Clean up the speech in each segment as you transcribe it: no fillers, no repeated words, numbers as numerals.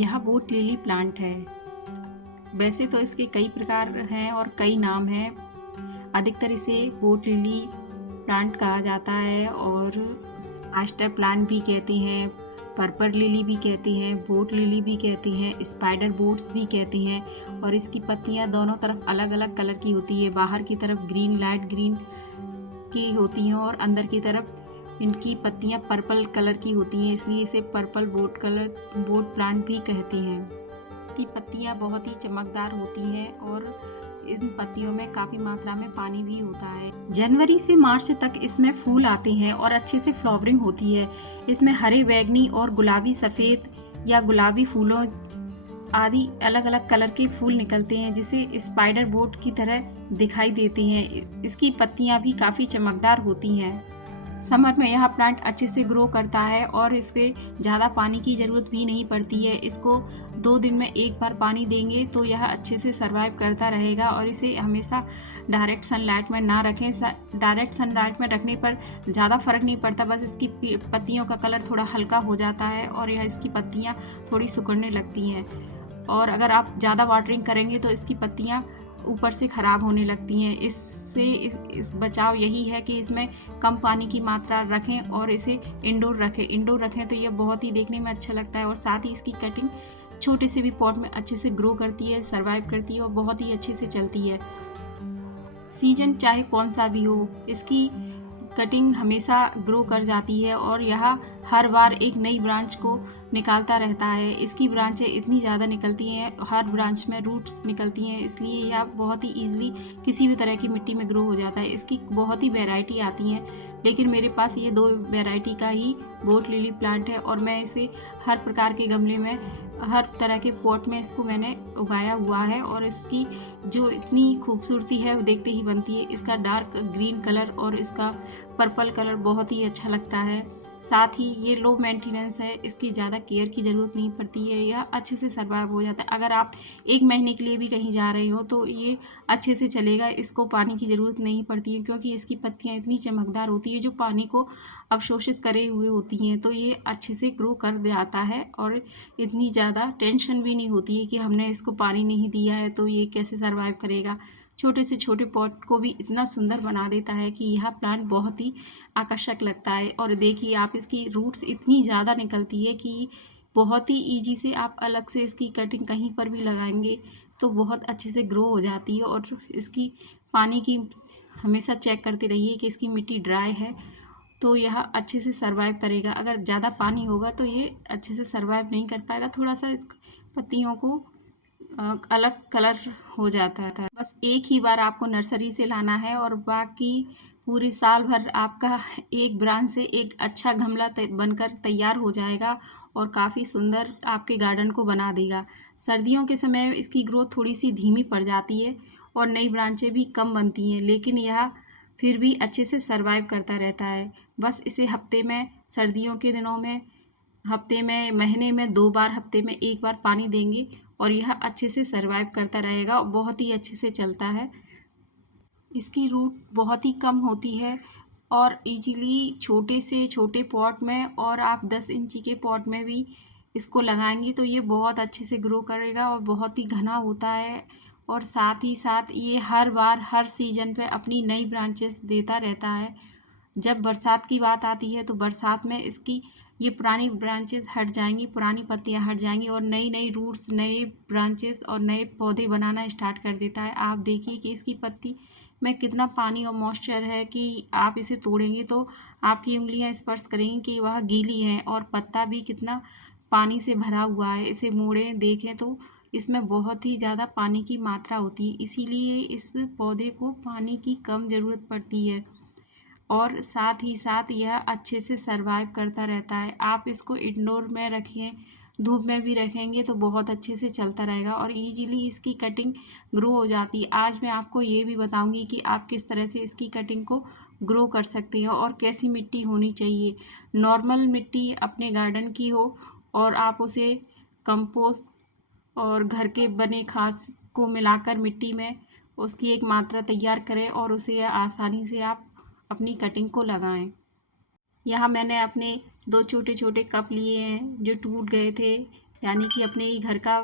यह boat lily plant है। वैसे तो इसके कई प्रकार हैं और कई नाम हैं। अधिकतर इसे बोट लिली प्लांट कहा जाता है और आस्टर प्लांट भी कहते हैं, पर्पल लिली भी कहती हैं, बोट लिली भी कहती हैं, स्पाइडर बोट्स भी कहती हैं। और इसकी पत्तियां दोनों तरफ अलग अलग कलर की होती है। बाहर की तरफ ग्रीन, लाइट ग्रीन की होती हैं और अंदर की तरफ इनकी पत्तियां पर्पल कलर की होती हैं, इसलिए इसे पर्पल बोट प्लांट भी कहते हैं। इसकी पत्तियां बहुत ही चमकदार होती हैं और इन पत्तियों में काफ़ी मात्रा में पानी भी होता है। जनवरी से मार्च तक इसमें फूल आते हैं और अच्छे से फ्लावरिंग होती है। इसमें हरे, बैंगनी और गुलाबी, सफ़ेद या गुलाबी फूलों आदि अलग अलग कलर के फूल निकलते हैं, जिसे स्पाइडर बोट की तरह दिखाई देती हैं। इसकी पत्तियां भी काफ़ी चमकदार होती हैं। समर में यह प्लांट अच्छे से ग्रो करता है और इसके ज़्यादा पानी की ज़रूरत भी नहीं पड़ती है। इसको 2 दिन में एक बार पानी देंगे तो यह अच्छे से सर्वाइव करता रहेगा। और इसे हमेशा डायरेक्ट सनलाइट में ना रखें। डायरेक्ट सनलाइट में रखने पर ज़्यादा फ़र्क नहीं पड़ता, बस इसकी पत्तियों का कलर थोड़ा हल्का हो जाता है और यह इसकी पत्तियाँ थोड़ी सिकुड़ने लगती हैं। और अगर आप ज़्यादा वाटरिंग करेंगे तो इसकी पत्तियाँ ऊपर से ख़राब होने लगती हैं। इस बचाव यही है कि इसमें कम पानी की मात्रा रखें और इसे इंडोर रखें तो ये बहुत ही देखने में अच्छा लगता है। और साथ ही इसकी कटिंग छोटे से भी पॉट में अच्छे से ग्रो करती है, सर्वाइव करती है और बहुत ही अच्छे से चलती है। सीजन चाहे कौन सा भी हो, इसकी कटिंग हमेशा ग्रो कर जाती है और यह हर बार एक नई ब्रांच को निकालता रहता है। इसकी ब्रांचें इतनी ज़्यादा निकलती हैं, हर ब्रांच में रूट्स निकलती हैं, इसलिए यह बहुत ही ईजिली किसी भी तरह की मिट्टी में ग्रो हो जाता है। इसकी बहुत ही वैरायटी आती हैं, लेकिन मेरे पास ये 2 वैरायटी का ही बोट लिली प्लांट है और मैं इसे हर प्रकार के गमले में, हर तरह के पॉट में इसको मैंने उगाया हुआ है। और इसकी जो इतनी खूबसूरती है वो देखते ही बनती है। इसका डार्क ग्रीन कलर और इसका पर्पल कलर बहुत ही अच्छा लगता है। साथ ही ये लो मेंटेनेंस है, इसकी ज़्यादा केयर की ज़रूरत नहीं पड़ती है, यह अच्छे से सर्वाइव हो जाता है। अगर आप 1 महीने के लिए भी कहीं जा रहे हो तो ये अच्छे से चलेगा। इसको पानी की ज़रूरत नहीं पड़ती है क्योंकि इसकी पत्तियाँ इतनी चमकदार होती है जो पानी को अवशोषित करे हुए होती हैं, तो ये अच्छे से ग्रो कर जाता है। और इतनी ज़्यादा टेंशन भी नहीं होती है कि हमने इसको पानी नहीं दिया है तो ये कैसे सर्वाइव करेगा। छोटे से छोटे पॉट को भी इतना सुंदर बना देता है कि यह प्लांट बहुत ही आकर्षक लगता है। और देखिए आप, इसकी रूट्स इतनी ज़्यादा निकलती है कि बहुत ही ईजी से आप अलग से इसकी कटिंग कहीं पर भी लगाएंगे तो बहुत अच्छे से ग्रो हो जाती है। और इसकी पानी की हमेशा चेक करते रहिए कि इसकी मिट्टी ड्राई है तो यह अच्छे से सर्वाइव करेगा। अगर ज़्यादा पानी होगा तो ये अच्छे से सर्वाइव नहीं कर पाएगा, थोड़ा सा इस पत्तियों को अलग कलर हो जाता है। बस एक ही बार आपको नर्सरी से लाना है और बाकी पूरी साल भर आपका एक ब्रांच से एक अच्छा गमला बनकर तैयार हो जाएगा और काफ़ी सुंदर आपके गार्डन को बना देगा। सर्दियों के समय इसकी ग्रोथ थोड़ी सी धीमी पड़ जाती है और नई ब्रांचें भी कम बनती हैं, लेकिन यह फिर भी अच्छे से सर्वाइव करता रहता है। बस इसे हफ्ते में, सर्दियों के दिनों में हफ्ते में, महीने में 2 बार, हफ्ते में 1 बार पानी देंगे और यह अच्छे से सर्वाइव करता रहेगा और बहुत ही अच्छे से चलता है। इसकी रूट बहुत ही कम होती है और इजीली छोटे से छोटे पॉट में और आप 10 इंची के पॉट में भी इसको लगाएंगी तो ये बहुत अच्छे से ग्रो करेगा और बहुत ही घना होता है। और साथ ही साथ ये हर बार, हर सीजन पे अपनी नई ब्रांचेस देता रहता है। जब बरसात की बात आती है तो बरसात में इसकी ये पुरानी ब्रांचेस हट जाएंगी, पुरानी पत्तियां हट जाएंगी और नई नई रूट्स, नए ब्रांचेस और नए पौधे बनाना स्टार्ट कर देता है। आप देखिए कि इसकी पत्ती में कितना पानी और मॉइस्चर है कि आप इसे तोड़ेंगे तो आपकी उंगलियां स्पर्श करेंगी कि वह गीली है। और पत्ता भी कितना पानी से भरा हुआ है, इसे मोड़ें देखें तो इसमें बहुत ही ज़्यादा पानी की मात्रा होती है, इसीलिए इस पौधे को पानी की कम ज़रूरत पड़ती है। और साथ ही साथ यह अच्छे से सर्वाइव करता रहता है। आप इसको इंडोर में रखें, धूप में भी रखेंगे तो बहुत अच्छे से चलता रहेगा और इजीली इसकी कटिंग ग्रो हो जाती है। आज मैं आपको ये भी बताऊंगी कि आप किस तरह से इसकी कटिंग को ग्रो कर सकते हो और कैसी मिट्टी होनी चाहिए। नॉर्मल मिट्टी अपने गार्डन की हो और आप उसे कंपोस्ट और घर के बने खाद को मिलाकर मिट्टी में उसकी एक मात्रा तैयार करें और उसे आसानी से आप अपनी कटिंग को लगाएं। यहाँ मैंने अपने 2 छोटे छोटे कप लिए हैं जो टूट गए थे, यानी कि अपने ही घर का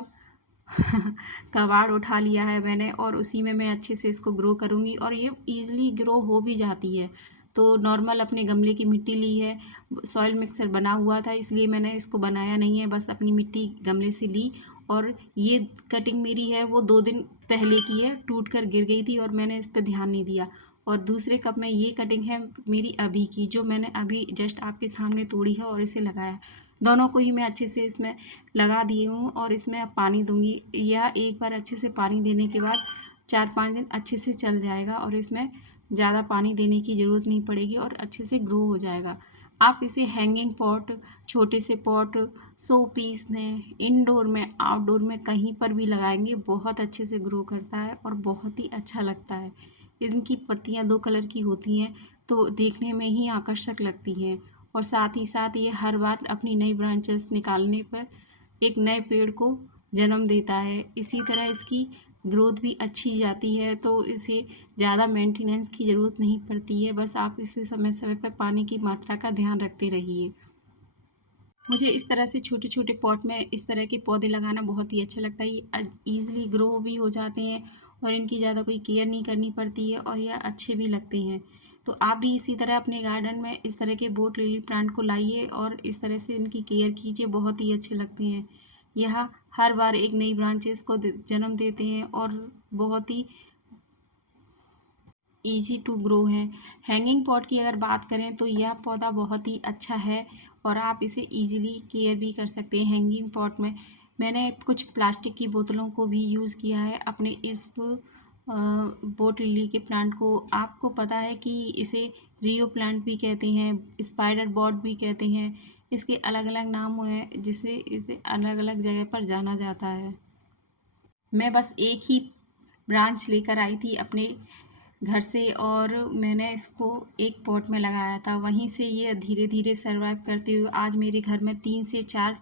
कबाड़ उठा लिया है मैंने और उसी में मैं अच्छे से इसको ग्रो करूँगी और ये ईज़िली ग्रो हो भी जाती है। तो नॉर्मल अपने गमले की मिट्टी ली है, सॉइल मिक्सर बना हुआ था इसलिए मैंने इसको बनाया नहीं है, बस अपनी मिट्टी गमले से ली। और ये कटिंग मेरी है वो 2 दिन पहले की है, टूट कर गिर गई थी और मैंने इस पे ध्यान नहीं दिया। और दूसरे कप में ये कटिंग है मेरी अभी की, जो मैंने अभी जस्ट आपके सामने तोड़ी है और इसे लगाया। दोनों को ही मैं अच्छे से इसमें लगा दी हूँ और इसमें अब पानी दूंगी। यह एक बार अच्छे से पानी देने के बाद 4-5 दिन अच्छे से चल जाएगा और इसमें ज़्यादा पानी देने की ज़रूरत नहीं पड़ेगी और अच्छे से ग्रो हो जाएगा। आप इसे हैंगिंग पॉट, छोटे से पॉट, शो पीस में, इंडोर में, आउटडोर में कहीं पर भी लगाएंगे बहुत अच्छे से ग्रो करता है और बहुत ही अच्छा लगता है। इनकी पत्तियाँ 2 कलर की होती हैं तो देखने में ही आकर्षक लगती हैं और साथ ही साथ ये हर बार अपनी नई ब्रांचेस निकालने पर एक नए पेड़ को जन्म देता है। इसी तरह इसकी ग्रोथ भी अच्छी जाती है तो इसे ज़्यादा मेंटेनेंस की ज़रूरत नहीं पड़ती है, बस आप इसे समय समय पर पानी की मात्रा का ध्यान रखते रहिए। मुझे इस तरह से छोटे छोटे पॉट में इस तरह के पौधे लगाना बहुत ही अच्छा लगता है। ये ईज़िली ग्रो भी हो जाते हैं और इनकी ज़्यादा कोई केयर नहीं करनी पड़ती है और यह अच्छे भी लगते हैं। तो आप भी इसी तरह अपने गार्डन में इस तरह के बोट लिली प्लांट को लाइए और इस तरह से इनकी केयर कीजिए, बहुत ही अच्छे लगते हैं। यह हर बार एक नई ब्रांचेस को जन्म देते हैं और बहुत ही ईजी टू ग्रो है। हैंगिंग पॉट की अगर बात करें तो यह पौधा बहुत ही अच्छा है और आप इसे इजीली केयर भी कर सकते हैं। हैंगिंग पॉट में मैंने कुछ प्लास्टिक की बोतलों को भी यूज़ किया है अपने इस बोट लिली के प्लांट को। आपको पता है कि इसे रियो प्लांट भी कहते हैं, स्पाइडर बॉट भी कहते हैं, इसके अलग अलग नाम हैं जिसे इसे अलग अलग जगह पर जाना जाता है। मैं बस एक ही ब्रांच लेकर आई थी अपने घर से और मैंने इसको एक पॉट में लगाया था। वहीं से ये धीरे धीरे सर्वाइव करते हुए आज मेरे घर में 3 से 4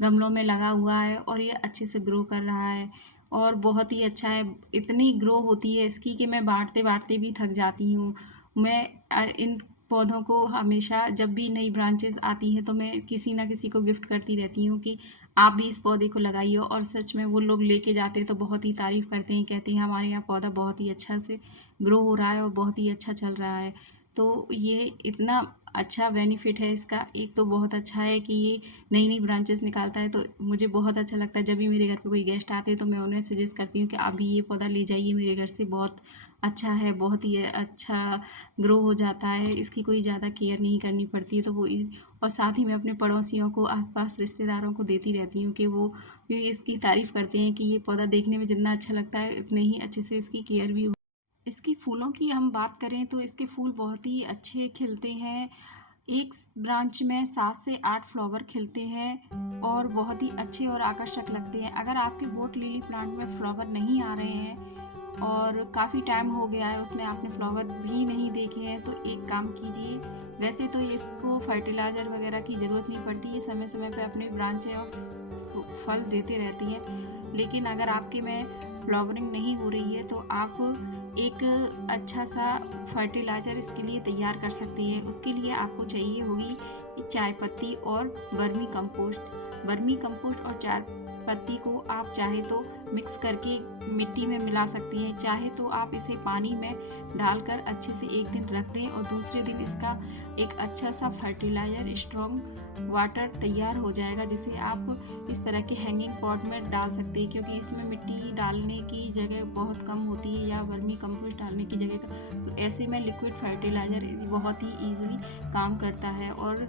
गमलों में लगा हुआ है और ये अच्छे से ग्रो कर रहा है और बहुत ही अच्छा है। इतनी ग्रो होती है इसकी कि मैं बांटते बांटते भी थक जाती हूँ। मैं इन पौधों को हमेशा जब भी नई ब्रांचेस आती हैं तो मैं किसी ना किसी को गिफ्ट करती रहती हूँ कि आप भी इस पौधे को लगाइए और सच में वो लोग लेके जाते हैं तो बहुत ही तारीफ़ करते हैं, कहते हैं हमारे यहाँ पौधा बहुत ही अच्छा से ग्रो हो रहा है और बहुत ही अच्छा चल रहा है। तो ये इतना अच्छा बेनिफिट है इसका। एक तो बहुत अच्छा है कि ये नई नई ब्रांचेस निकालता है तो मुझे बहुत अच्छा लगता है। जब भी मेरे घर पे कोई गेस्ट आते हैं तो मैं उन्हें सजेस्ट करती हूँ कि आप भी ये पौधा ले जाइए मेरे घर से, बहुत अच्छा है, बहुत ही अच्छा ग्रो हो जाता है, इसकी कोई ज़्यादा केयर नहीं करनी पड़ती है। तो वो और साथ ही मैं अपने पड़ोसियों को, आसपास रिश्तेदारों को देती रहती हूँ कि वो भी इसकी तारीफ़ करते हैं कि ये पौधा देखने में जितना अच्छा लगता है उतने ही अच्छे से इसकी केयर भी। इसकी फूलों की हम बात करें तो इसके फूल बहुत ही अच्छे खिलते हैं। एक ब्रांच में 7 से 8 फ्लावर खिलते हैं और बहुत ही अच्छे और आकर्षक लगते हैं। अगर आपके बोट लिली प्लांट में फ्लावर नहीं आ रहे हैं और काफ़ी टाइम हो गया है उसमें आपने फ्लावर भी नहीं देखे हैं तो एक काम कीजिए। वैसे तो इसको फर्टिलाइज़र वगैरह की ज़रूरत नहीं पड़ती, ये समय समय पे अपनी ब्रांचें और फल देते रहती हैं। लेकिन अगर आपके में फ्लावरिंग नहीं हो रही है तो आप एक अच्छा सा फर्टिलाइज़र इसके लिए तैयार कर सकते हैं। उसके लिए आपको चाहिए होगी चाय पत्ती और वर्मी कंपोस्ट। वर्मी कंपोस्ट और चाय पत्ती को आप चाहे तो मिक्स करके मिट्टी में मिला सकती हैं, चाहे तो आप इसे पानी में डालकर अच्छे से एक दिन रख दें और दूसरे दिन इसका एक अच्छा सा फर्टिलाइज़र स्ट्रॉन्ग वाटर तैयार हो जाएगा जिसे आप इस तरह के हैंगिंग पॉट में डाल सकते हैं। क्योंकि इसमें मिट्टी डालने की जगह बहुत कम होती है या वर्मी कंपोस्ट डालने की जगह का, तो ऐसे में लिक्विड फर्टिलाइज़र बहुत ही ईजिली काम करता है और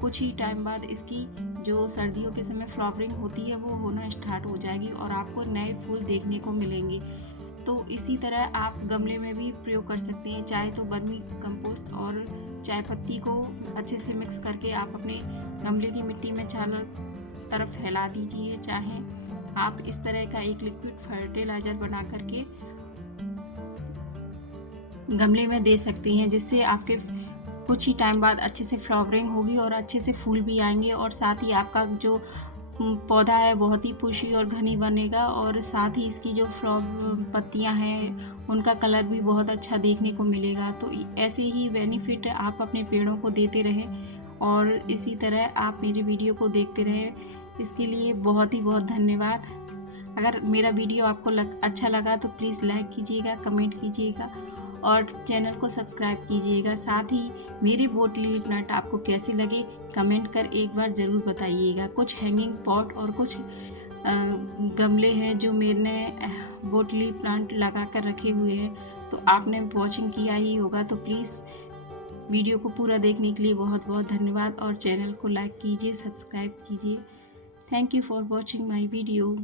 कुछ ही टाइम बाद इसकी जो सर्दियों के समय फ्लावरिंग होती है वो होना स्टार्ट हो जाएगी और आपको नए फूल देखने को मिलेंगे। तो इसी तरह आप गमले में भी प्रयोग कर सकते हैं, चाहे तो वर्मी कंपोस्ट और चाय पत्ती को अच्छे से मिक्स करके आप अपने गमले की मिट्टी में चारों तरफ फैला दीजिए, चाहे आप इस तरह का एक लिक्विड फर्टिलाइज़र बना करके गमले में दे सकती हैं, जिससे आपके कुछ ही टाइम बाद अच्छे से फ्लावरिंग होगी और अच्छे से फूल भी आएंगे और साथ ही आपका जो पौधा है बहुत ही पुष्टी और घनी बनेगा और साथ ही इसकी जो पत्तियां हैं उनका कलर भी बहुत अच्छा देखने को मिलेगा। तो ऐसे ही बेनिफिट आप अपने पेड़ों को देते रहें और इसी तरह आप मेरी वीडियो को देखते रहें। इसके लिए बहुत ही बहुत धन्यवाद। अगर मेरा वीडियो आपको अच्छा लगा तो प्लीज़ लाइक कीजिएगा, कमेंट कीजिएगा और चैनल को सब्सक्राइब कीजिएगा। साथ ही मेरे बोट लिली प्लांट आपको कैसे लगे कमेंट कर एक बार ज़रूर बताइएगा। कुछ हैंगिंग पॉट और कुछ गमले हैं जो मैंने बोट लिली प्लांट लगा कर रखे हुए हैं, तो आपने वॉचिंग किया ही होगा। तो प्लीज़ वीडियो को पूरा देखने के लिए बहुत बहुत धन्यवाद और चैनल को लाइक कीजिए, सब्सक्राइब कीजिए। Thank you for watching my video.